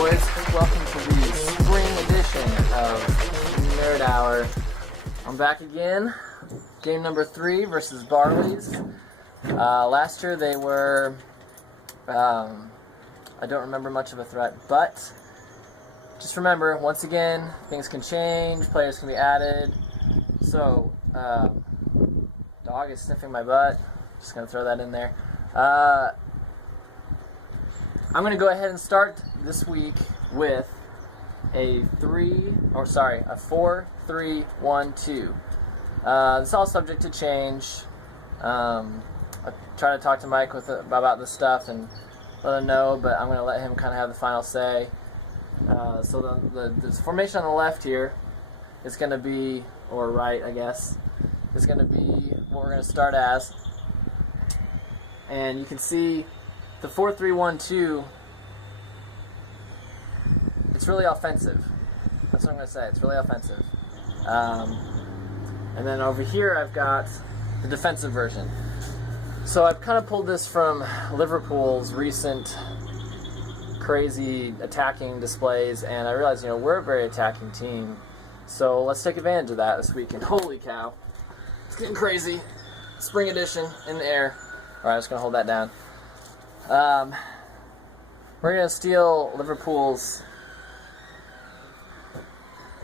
boys. Welcome to the spring edition of Nerd Hour. I'm back again. Game number 3 versus Barleys. Last year they were, I don't remember much of a threat, but just remember, once again, things can change, players can be added. So, dog is sniffing my butt. Just going to throw that in there. I'm going to go ahead and start this week with a 4-3-1-2. It's all subject to change. I try to talk to Mike about this stuff and let him know, but I'm going to let him kind of have the final say. So the formation on the left here is going to be, or right, I guess, is going to be what we're going to start as. And you can see the 4-3-1-2, it's really offensive. That's what I'm going to say. It's really offensive. And then over here I've got the defensive version. So I've kind of pulled this from Liverpool's recent crazy attacking displays, and I realized, we're a very attacking team. So let's take advantage of that this weekend. Holy cow. It's getting crazy. Spring edition in the air. Alright, I'm just going to hold that down. We're going to steal Liverpool's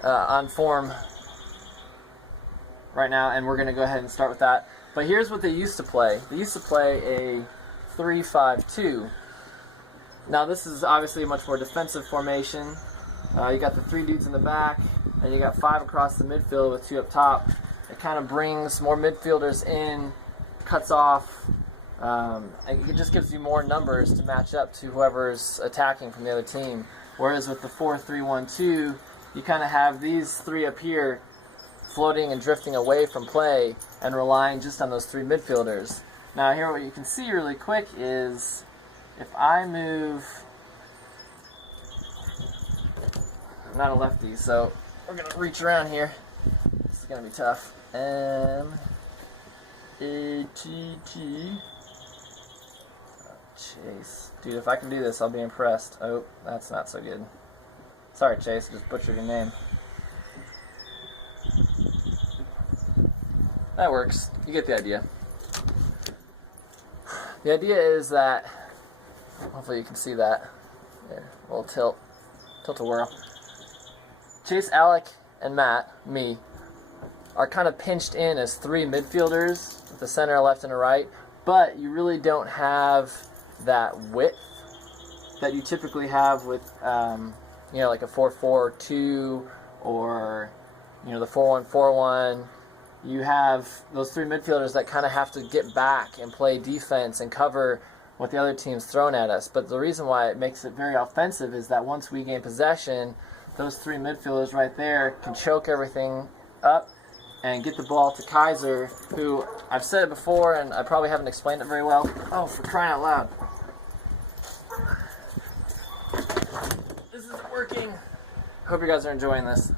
on form right now, and we're going to go ahead and start with that. But here's what they used to play. They used to play a 3-5-2. Now this is obviously a much more defensive formation. You got the 3 dudes in the back, and you got 5 across the midfield with 2 up top. It kind of brings more midfielders in, cuts off. It just gives you more numbers to match up to whoever's attacking from the other team. Whereas with the 4-3-1-2, you kind of have these 3 up here floating and drifting away from play and relying just on those 3 midfielders. Now here what you can see really quick is if I move, I'm not a lefty, so we're going to reach around here. This is going to be tough. M-A-T-T. Chase. Dude, if I can do this, I'll be impressed. Oh, that's not so good. Sorry, Chase, just butchered your name. That works. You get the idea. The idea is that, hopefully you can see that. There, a little tilt a whirl. Chase, Alec, and Matt, me, are kind of pinched in as 3 midfielders with the center, left, and a right, but you really don't have that width that you typically have with, like a 4-4-2 or, the 4-1-4-1. You have those 3 midfielders that kind of have to get back and play defense and cover what the other team's thrown at us. But the reason why it makes it very offensive is that once we gain possession, those 3 midfielders right there can choke everything up and get the ball to Kaiser, who, I've said it before and I probably haven't explained it very well. Oh, for crying out loud. This isn't working. Hope you guys are enjoying this.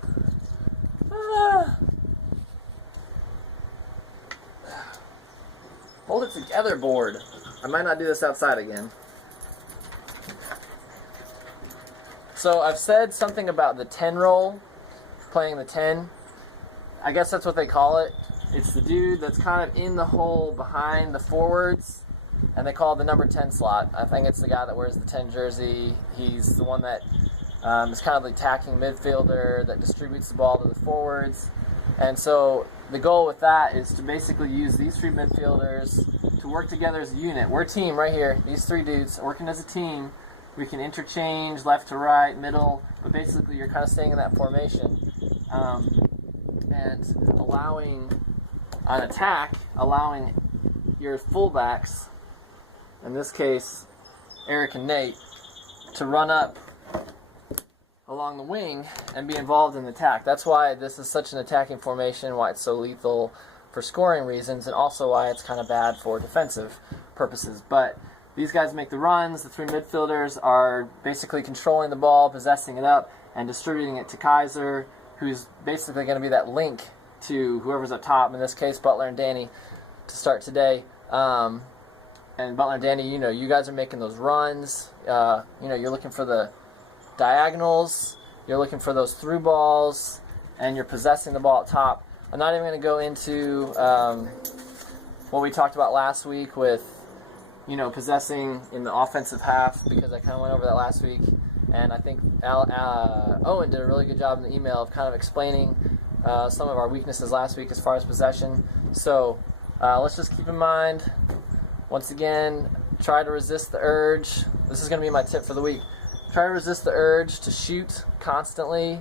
Hold it together, board. I might not do this outside again. So I've said something about the 10 role, playing the 10. I guess that's what they call it. It's the dude that's kind of in the hole behind the forwards, and they call it the number 10 slot. I think it's the guy that wears the 10 jersey. He's the one that is kind of the attacking midfielder that distributes the ball to the forwards. And so the goal with that is to basically use these 3 midfielders to work together as a unit. We're a team right here. These 3 dudes working as a team. We can interchange left to right, middle, but basically you're kind of staying in that formation. And allowing, on attack, allowing your fullbacks, in this case Eric and Nate, to run up along the wing and be involved in the attack. That's why this is such an attacking formation, why it's so lethal for scoring reasons, and also why it's kind of bad for defensive purposes. But these guys make the runs. The 3 midfielders are basically controlling the ball, possessing it up, and distributing it to Kaiser, who's basically going to be that link to whoever's up top, in this case Butler and Danny, to start today. And Butler and Danny, you guys are making those runs. You're looking for the diagonals, you're looking for those through balls, and you're possessing the ball at top. I'm not even going to go into what we talked about last week with, possessing in the offensive half, because I kind of went over that last week. And I think Owen did a really good job in the email of kind of explaining some of our weaknesses last week as far as possession. So let's just keep in mind, once again, try to resist the urge. This is going to be my tip for the week. Try to resist the urge to shoot constantly,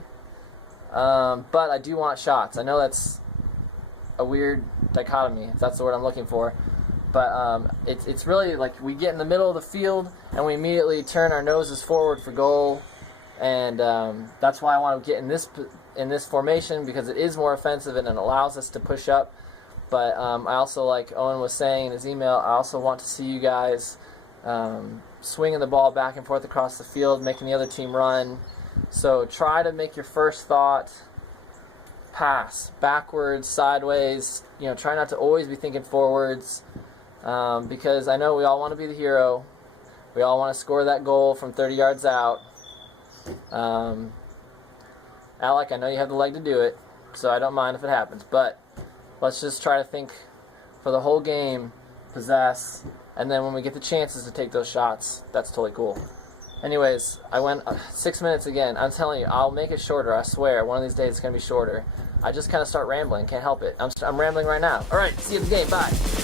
but I do want shots. I know that's a weird dichotomy, if that's the word I'm looking for. But it's really like we get in the middle of the field and we immediately turn our noses forward for goal, and that's why I want to get in this formation, because it is more offensive and it allows us to push up. But I also, like Owen was saying in his email, I also want to see you guys swinging the ball back and forth across the field, making the other team run. So try to make your first thought pass, backwards, sideways. Try not to always be thinking forwards. Because I know we all want to be the hero. We all want to score that goal from 30 yards out. Alec, I know you have the leg to do it, so I don't mind if it happens. But let's just try to think for the whole game, possess, and then when we get the chances to take those shots, that's totally cool. Anyways, I went 6 minutes again. I'm telling you, I'll make it shorter, I swear. One of these days it's going to be shorter. I just kind of start rambling, can't help it. I'm rambling right now. All right, see you at the game. Bye.